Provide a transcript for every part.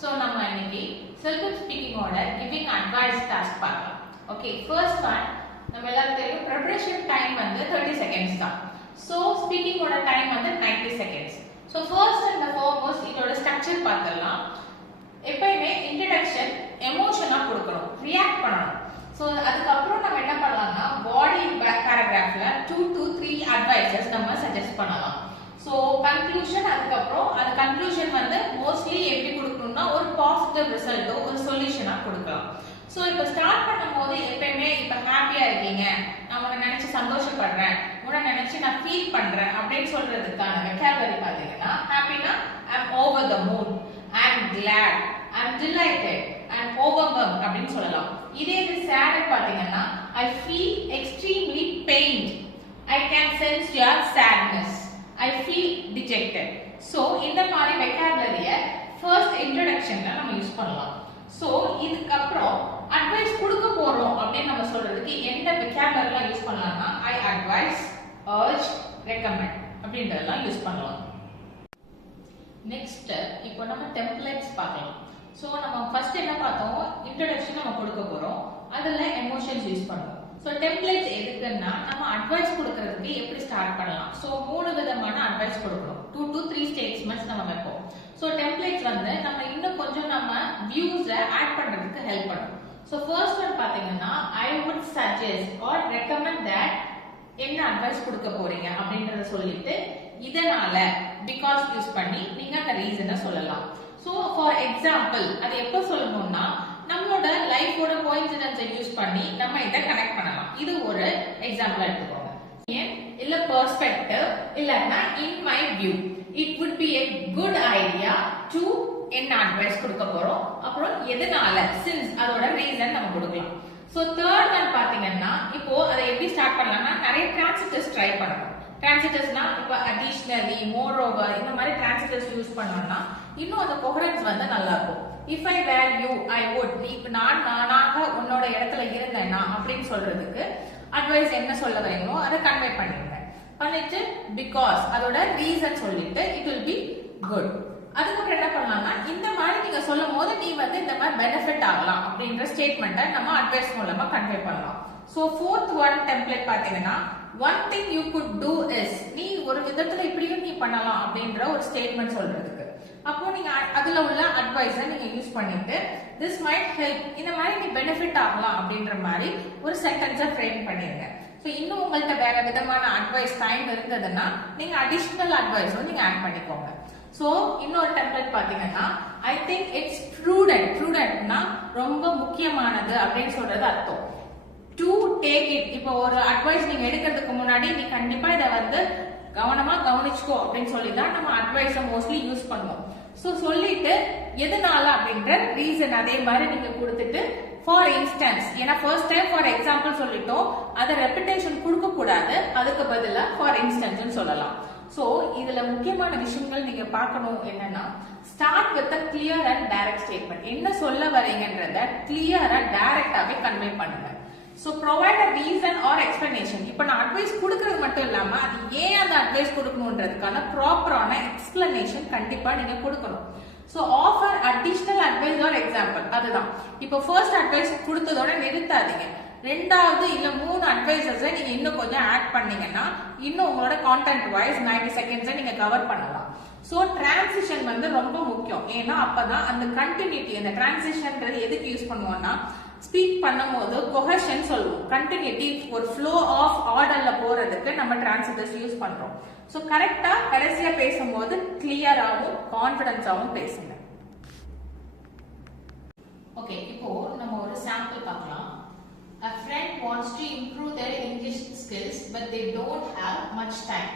So நம்ம இன்னைக்கு self speaking ஓட giving advice task பார்க்கலாம். Okay, first one நம்ம எல்லாரும் தெரியும் preparation time வந்து 30 seconds தான். So speaking ஓட time வந்து 90 seconds. So first and the foremost இதோட structure பார்க்கலாம். எப்பவுமே introduction emotion-ஆ கொடுக்கணும், react பண்ணணும். So அதுக்கு அப்புறம் நம்ம என்ன பண்ணலாம்னா body paragraphல 2 to 3 advices நம்ம suggest பண்ணலாம். So conclusion அதுக்கு அப்புறம் அந்த conclusion வந்து mostly எப்படி கொடுக்கணும்னா ஒரு positive result ஒரு சொல்யூஷனா கொடுக்கலாம். So இப்போ ஸ்டார்ட் பண்ணும்போது எப்பவுமே இப்போ ஹாப்பியா இருக்கீங்க, நான் உன்னை நினைச்சு சந்தோஷப்படுறேன், உன்னை நினைச்சு நான் ஃபீல் பண்றேன் அப்படின்னு சொல்றதுக்கான வெக்காபுலரி பாத்தீங்கன்னா ஹாப்பினா I am over the moon, I am glad, I am delighted, I am overwhelmed அப்படின்னு சொல்லலாம். இதே இது sad பாத்தீங்கன்னா I feel extremely pained, I can sense your sadness, I feel dejected. So இந்த மாதிரி வெக்காபுலரிய first introductionல நம்ம யூஸ் பண்ணலாம். So இதுக்கு அப்புறம் அட்வைஸ் கொடுக்க போறோம் அப்படின்னு நம்ம சொல்றதுக்கு எந்த வெக்காபுலரிலாம் யூஸ் பண்ணலாம்னா I advise, urge, recommend அப்படின்றதெல்லாம் யூஸ் பண்ணலாம். நெக்ஸ்ட் இப்போ நம்ம டெம்ப்ளேட்ஸ் பார்க்கலாம். ஸோ நம்ம ஃபர்ஸ்ட் என்ன பார்த்தோம், இன்ட்ரோடக்ஷன் நம்ம கொடுக்க போறோம், அதுல எமோஷன்ஸ் யூஸ் பண்ணுவோம். ஸோ டெம்ப்ளேட்ஸ் எதுக்குன்னா நம்ம அட்வைஸ் கொடுக்கறதுக்கு எப்படி ஸ்டார்ட் பண்ணலாம். ஸோ 3 விதமான அட்வைஸ் கொடுக்கணும், 2 to 3 ஸ்டேட்மெண்ட்ஸ் நம்ம வைப்போம். ஸோ டெம்ப்ளேட்ஸ் வந்து நம்ம இன்னும் கொஞ்சம் நம்ம வியூஸை ஆட் பண்றதுக்கு ஹெல்ப் பண்ணும். ஸோ ஃபர்ஸ்ட் ஒன் பார்த்தீங்கன்னா I would suggest or recommend that என்ன அட்வைஸ் கொடுக்க போறீங்க அப்படின்றத சொல்லிட்டு இதனால பிகாஸ் யூஸ் பண்ணி நீங்க அந்த ரீசனை சொல்லலாம். ஸோ ஃபார் எக்ஸாம்பிள் அது எப்போ சொல்லணும்னா நம்மளோட லைஃபோட கோஇன்சிடென்ஸை யூஸ் பண்ணி நம்ம இதை கனெக்ட் பண்ணலாம். இது ஒரு எக்ஸாம்பிள் எடுத்துக்கோங்க. இல்ல பெர்ஸ்பெக்டிவ் இல்லன்னா in my view it would be a good idea to என்ன அட்வைஸ் கொடுக்க போறோம், அப்புறம் எதனால சின்ஸ் அதோட ரீசன் நம்ம கொடுக்கலாம். சோ தேர்ட் ஒன் பாத்தீங்கன்னா இப்போ அதை எப்படி ஸ்டார்ட் பண்ணலாம்னா நிறைய டிரான்சிட்டர்ஸ் ட்ரை பண்ணணும். டிரான்சிட்டர்ஸ்னா இப்போ அடிஷனலி, மோரோவர் இந்த மாதிரி டிரான்சிட்டர்ஸ் யூஸ் பண்ணோம்னா இன்னும் அந்த கோஹரன்ஸ் வந்து நல்லா இருக்கும். If I were you I would, நீ இப்போ நானாக உன்னோட இடத்துல இருந்தேன்னா அப்படின்னு சொல்றதுக்கு அட்வைஸ் என்ன சொல்ல வரீங்களோ அதை கன்வே பண்ணிட்டு பிகாஸ் அதோட ரீசன் சொல்லிட்டு இட் வில் பி குட். அதுக்கப்புறம் என்ன பண்ணலாம்னா இந்த மாதிரி நீங்க சொல்லும் போது நீ வந்து இந்த மாதிரி பெனிஃபிட் ஆகலாம் அப்படின்ற ஸ்டேட்மெண்ட்டை நம்ம அட்வைஸ் மூலமா கன்வே பண்ணலாம். சோ ஃபோர்த் ஒன் டெம்ப்ளேட் பாத்தீங்கன்னா one thing you could do is, நீ ஒரு விதத்துல இப்படியும் நீ பண்ணலாம் அப்படின்ற ஒரு ஸ்டேட்மெண்ட் சொல்றதுக்கு. அப்போ நீங்க அதுல உள்ள அட்வைஸை நீங்க யூஸ் பண்ணிட்டு திஸ் மைட் ஹெல்ப், இந்த மாதிரி நீ பெனிஃபிட் ஆகலாம் அப்படின்ற மாதிரி ஒரு சென்டென்ஸை ஃப்ரேம் பண்ணிருங்க. ஸோ இன்னும் உங்கள்கிட்ட வேற விதமான அட்வைஸ் டைம் இருந்ததுன்னா நீங்க அடிஷனல் அட்வைஸும் நீங்க ஆட் பண்ணிக்கோங்க. ஸோ இன்னொரு டெம்ப்ளேட் பாத்தீங்கன்னா ஐ திங்க் இட்ஸ் ப்ரூடென்ட், ப்ரூடென்ட்னா ரொம்ப முக்கியமானது அப்படின்னு சொல்றது அர்த்தம். டு டேக் இட், இப்போ ஒரு அட்வைஸ் நீங்க எடுக்கிறதுக்கு முன்னாடி நீ கண்டிப்பா இதை வந்து கவனமா கவனிச்சுக்கோ அப்படின்னு சொல்லி தான் நம்ம அட்வைஸை மோஸ்ட்லி யூஸ் பண்ணுவோம். ஸோ சொல்லிட்டு எதனால அப்படின்ற ரீசன் அதே மாதிரி நீங்க கொடுத்துட்டு ஃபார் இன்ஸ்டன்ஸ், ஏன்னா ஃபர்ஸ்ட் டைம் ஃபார் எக்ஸாம்பிள் சொல்லிட்டோம், அதை ரெப்பிடேஷன் கொடுக்க கூடாது, அதுக்கு பதிலா ஃபார் இன்ஸ்டன்ஸ் சொல்லலாம். சோ இதுல முக்கியமான விஷயங்கள் நீங்க பார்க்கணும் என்னன்னா start with a clear and direct statement. என்ன சொல்ல வரீங்கன்றத கிளியரா டைரக்டாவே கன்வே பண்ணுங்க. So provide a reason or explanation. இப்போ நான் அட்வைஸ் கொடுக்கிறது மட்டும் இல்லாம அது ஏன் அந்த அட்வைஸ் கொடுக்கணும்ன்றதுக்கான ப்ராப்பரான எக்ஸ்பிளனேஷன் கண்டிப்பா நீங்க கொடுக்கணும். So offer additional advice or example. அதுதான் இப்போ ஃபர்ஸ்ட் அட்வைஸ் கொடுத்ததோட நிறுத்தாதீங்க, ரெண்டாவது இல்ல 3 அட்வைசஸை நீங்க இன்னும் கொஞ்சம் ஆட் பண்ணீங்கன்னா இன்னும் உங்களோட கான்டென்ட் வைஸ் 90 செகண்ட்ஸை நீங்க கவர் பண்ணலாம். சோ டிரான்சிஷன் வந்து ரொம்ப முக்கியம், ஏன்னா அப்பதான் அந்த கண்டினியூட்டி, அந்த டிரான்சிஷன்ன்றது எதுக்கு யூஸ் பண்ணுவோம்னா ஸ்பீக் பண்ணும்போது கொஹஷன் சொல்லுவோம், கண்டினியூட்டி ஒரு ஃப்ளோ ஆஃப் ஆர்டர்ல போறதுக்கு நம்ம டிரான்சிட்டர்ஸ் யூஸ் பண்றோம். சோ கரெக்டா கடைசியா பேசும்போது கிளியராகவும் கான்பிடன்ஸாகவும் பேசுங்க. ஓகே, இப்போ நம்ம ஒரு சாம்பிள் பார்க்கலாம். A friend wants to improve their English skills but they don't have much time.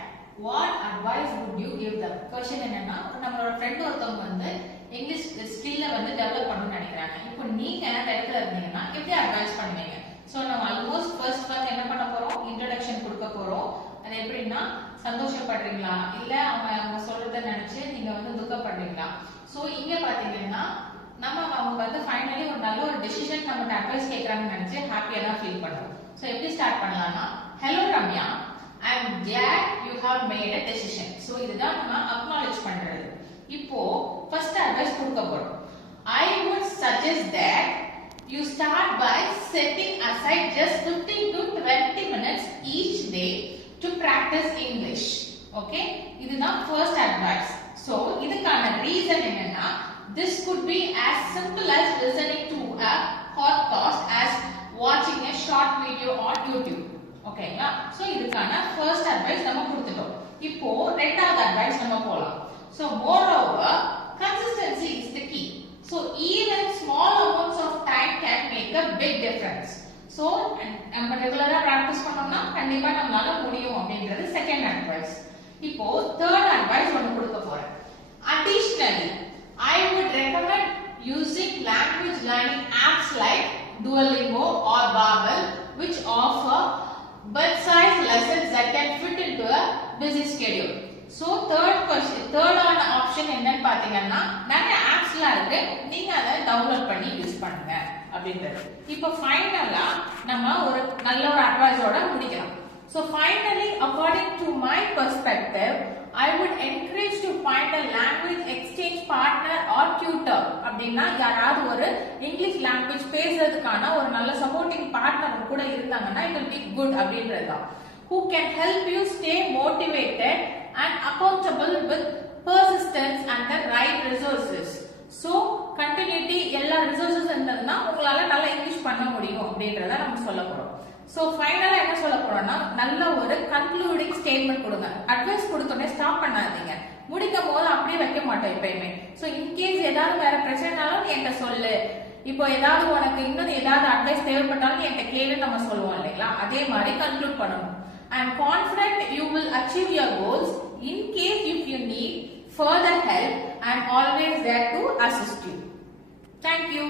What advice would you give them? Question என்னன்னா நம்மளோட ஃப்ரெண்ட் ஒருத்தவங்க வந்து இங்கிலீஷ் ஸ்கில்ல வந்து டெவலப் பண்ணணும்னு நினைக்கிறாங்க. இப்போ நீங்க அந்த இடத்துல இருந்தீங்கன்னா எப்படி அட்வைஸ் பண்ணுவீங்க? சோ நம்ம ஆல்மோஸ்ட் ஃபர்ஸ்ட் வந்து என்ன பண்ண போறோம், இன்ட்ரோடக்ஷன் கொடுக்க போறோம். அது எப்படின்னா சந்தோஷப்படுறீங்களா இல்ல அவங்க சொல்றத நினைச்சு நீங்க வந்து துக்கப்படுறீங்களா? சோ இங்க பாத்தீங்கன்னா நம்ம அவங்க வந்து ஃபைனலி ஒரு நல்ல ஒரு டெசிஷன் நம்ம அட்வைஸ் கேட்கறாங்கன்னு நினைச்சு ஹாப்பியா தான் ஃபீல் பண்ணுவோம். சோ எப்படி ஸ்டார்ட் பண்ணலாம்னா hello Ramya, I am glad you have made a decision. So இதுதான் நம்ம அக்னாலஜ் பண்றது. இப்போ ஃபர்ஸ்ட் அட்வைஸ் கொடுக்க போறோம். suggest that you start by setting aside just 15 to 20 minutes each day to practice English. Okay, இதுதான் first advice. So இதுக்கான reason என்னன்னா, this could be as simple as listening to a podcast as watching a short video on YouTube. ஓகேங்களா? So இதுக்கான first advice நம்ம கொடுத்துட்டோம். இப்போ ரெண்டாவது advice நம்ம போலாம். So moreover, consistency is the key. So even small amounts of time can make a big difference. So நம்ம ரெகுலரா பிராக்டிஸ் பண்ணோம்னா கண்டிப்பா நம்மளால முடியும் அப்படின்றது செகண்ட் அட்வைஸ். இப்போ தேர்ட் அட்வைஸ் ஒன்னு கொடுக்க போறேன். Additionally, I would recommend using language learning apps like Duolingo or Babbel, which offer bite-sized lessons that can fit into a busy schedule. So third ஆன ஆப்ஷன் என்னன்னு பாத்தீங்கன்னா, நிறைய ஆப்ஸ்லாம் இருக்கு, நீங்க அதை டவுன்லோட் பண்ணி யூஸ் பண்ணுங்க அப்படின்றது. இப்போ ஃபைனலா நம்ம ஒரு நல்ல ஒரு அட்வைஸோட முடிக்கலாம். So finally, according to my perspective, I would encourage to find a language exchange partner or tutor. அப்படின்னா யாராவது ஒரு இங்கிலீஷ் லாங்குவேஜ் பேசுறதுக்கான ஒரு நல்ல சப்போர்ட்டிங் பார்ட்னர் கூட இருந்தாங்கன்னா it will be good அப்படின்றதுதான். Who can help you stay motivated and accountable with persistence and the right resources. So continuity எல்லா resources இருந்ததுன்னா உங்களால நல்ல இங்கிலீஷ் பண்ண முடியும் அப்படின்றத நம்ம சொல்ல போறோம். So ஃபைனலா என்ன சொல்ல போறோம்னா, நல்ல ஒரு கன்க்ளூடிங் ஸ்டேட்மெண்ட் கொடுங்க. அட்வைஸ் கொடுத்தோடனே ஸ்டாப் பண்ணாதீங்க, முடிக்கும் போது அப்படியே வைக்க மாட்டோம் எப்பயுமே. ஸோ இன்கேஸ் ஏதாவது வேற பிரச்சனைனாலும் என்கிட்ட சொல்லு, இப்போ ஏதாவது உனக்கு இன்னும் ஏதாவது அட்வைஸ் தேவைப்பட்டாலும் என்கிட்ட கேளு நம்ம சொல்லுவோம் இல்லைங்களா, அதே மாதிரி கன்க்ளூட் பண்ணணும். I am confident you will achieve your goals. In case if you need further help, I am always there to assist you. Thank you.